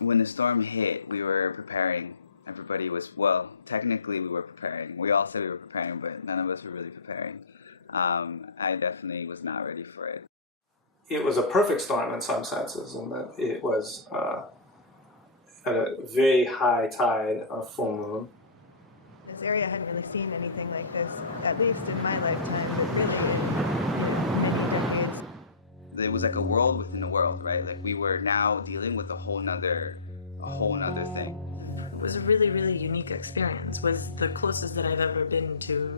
When the storm hit, we were preparing. Everybody was, well, technically we were preparing. We all said we were preparing, but none of us were really preparing. I definitely was not ready for it. It was a perfect storm in some senses, in that it was at a very high tide of full moon. This area hadn't really seen anything like this, at least in my lifetime, but really in many decades. It was like a world within a world, right? Like we were now dealing with a whole nother thing. It was a really, really unique experience. It was the closest that I've ever been to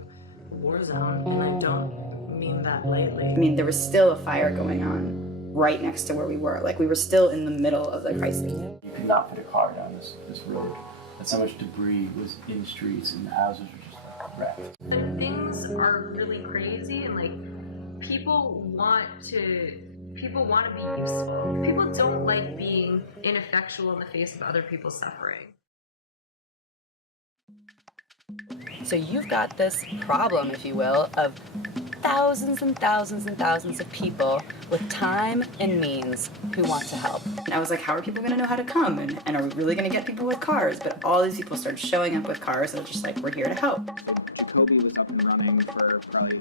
a war zone, and I don't mean that lightly. I mean, there was still a fire going on right next to where we were. Like, we were still in the middle of the crisis. You could not fit a car down this road. That's how much debris was in the streets, and the houses were just wrecked. But things are really crazy, and like people want to be useful. People don't like being ineffectual in the face of other people's suffering. So you've got this problem, if you will, of thousands and thousands and thousands of people with time and means who want to help. And I was like, how are people going to know how to come? And are we really going to get people with cars? But all these people started showing up with cars, and it was just like, we're here to help. Jacoby was up and running for probably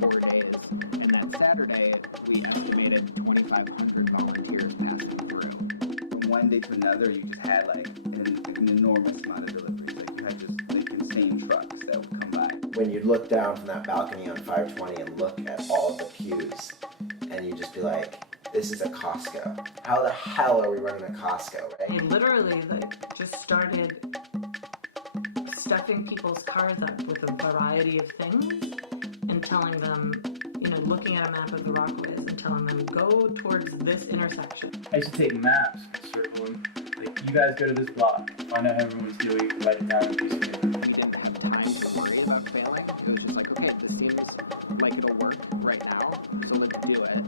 4 days, and that Saturday we estimated 2,500 volunteers passing through. From one day to another, you just had like an enormous amount of deliveries. Like you had just like insane trucks that would come by. When you'd look down from that balcony on 520 and look at all the pews, and you'd just be like, this is a Costco. How the hell are we running a Costco, right? I literally just started stuffing people's cars up with a variety of things and telling them, looking at a map of the Rockaways and telling them, go towards this intersection. I used to take maps and circle them. Like, you guys go to this block, find out how everyone's doing, write it down on a piece of paper. We didn't have time to worry about failing. It was just like, okay, this seems like it'll work right now, so let's do it.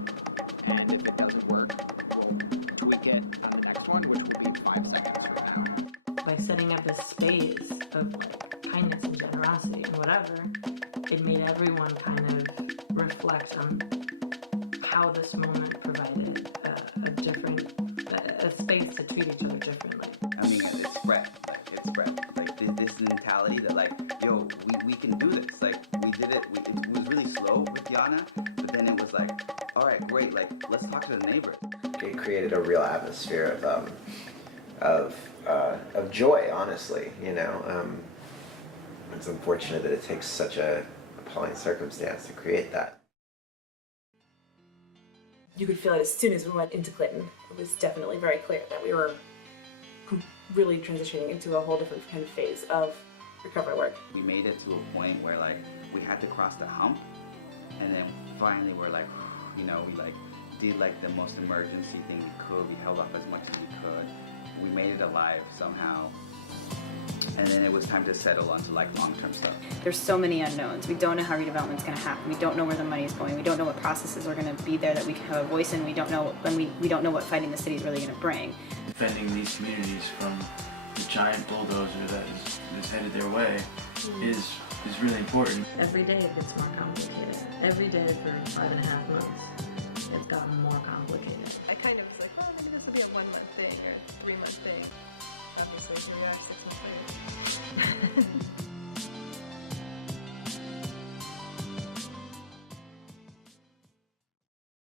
And if it doesn't work, we'll tweak it on the next one, which will be 5 seconds from now. By setting up this space of kindness and generosity and whatever, it made everyone kind of reflect on how this moment provided a space to treat each other differently. I mean, it's spread. It's spread. Like this mentality that yo, we can do this. Like we did it. It was really slow with Yana, but then it was like, all right, great. Like let's talk to the neighbors. It created a real atmosphere of joy, honestly. It's unfortunate that it takes such a appalling circumstance to create that. You could feel it as soon as we went into Clinton. It was definitely very clear that we were really transitioning into a whole different kind of phase of recovery work. We made it to a point where we had to cross the hump, and then finally we're we did the most emergency thing we could. We held off as much as we could. We made it alive somehow. And then it was time to settle onto long-term stuff. There's so many unknowns. We don't know how redevelopment's going to happen. We don't know where the money's going. We don't know what processes are going to be there that we can have a voice in. We don't know we don't know what fighting the city is really going to bring. Defending these communities from the giant bulldozer that is headed their way is really important. Every day it gets more complicated. Every day for 5.5 months, it's gotten more